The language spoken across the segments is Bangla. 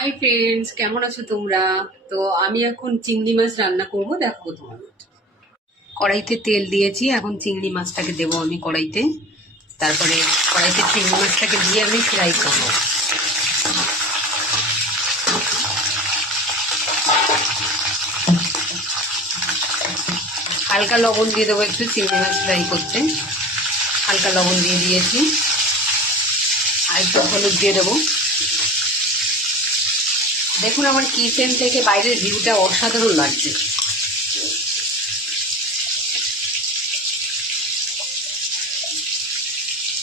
হাই ফ্রেন্ডস, কেমন আছো তোমরা? তো আমি এখন চিংড়ি মাছ রান্না করব, দেখাবো তোমাদের। কড়াইতে তেল দিয়েছি, এখন চিংড়ি মাছটাকে দেবো আমি কড়াইতে। তারপরে কড়াইতে চিংড়ি মাছটাকে দিয়ে আমি ফ্রাই করবো। হালকা লবণ দিয়ে দেবো একটু, চিংড়ি মাছ ফ্রাই করতে হালকা লবণ দিয়ে দিয়েছি। আর একটু হলুদ দিয়ে দেবো। দেখুন, আমার কিচেন থেকে বাইরের ভিউটা অসাধারণ লাগছে।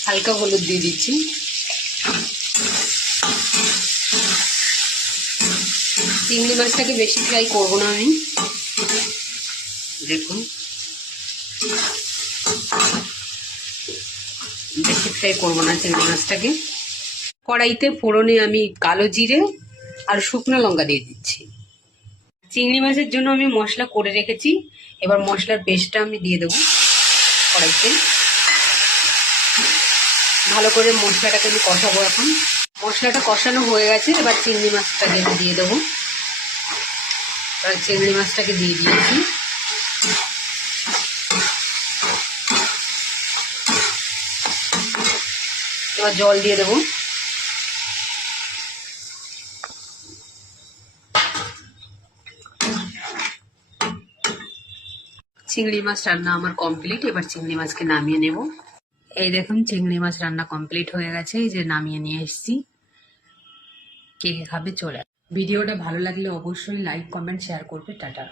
হালকা হলুদ দিয়ে দিচ্ছি। চিংড়ি মাছটাকে বেশি ফ্রাই করবো না আমি। দেখুন, বেশি ফ্রাই করবো না চিংড়ি মাছটাকে। কড়াইতে ফোড়নে আমি কালো জিরে আর শুকনো লঙ্কা দিয়ে দিচ্ছি। চিংড়ি মাছের জন্য আমি মশলা করে রেখেছি, এবার মশলার পেস্টটা আমি দিয়ে দেবো কড়াইতে। ভালো করে মশলাটাকে আমি কষাবো। এখন মশলাটা কষানো হয়ে গেছে, এবার চিংড়ি মাছটাকে আমি দিয়ে দেবো। এবার চিংড়ি মাছটাকে দিয়ে দিয়েছি। এবার জল দিয়ে দেবো। চিংড়ি মাছ রান্না আমার কমপ্লিট। এবার চিংড়ি মাছকে নামিয়ে নেব। এই দেখুন, চিংড়ি মাছ রান্না কমপ্লিট হয়ে গেছে। এই যে নামিয়ে নিয়ে এসেছি। কে কে খাবে চলে। ভিডিওটা ভালো লাগলে অবশ্যই লাইক, কমেন্ট, শেয়ার করবে। টাটা।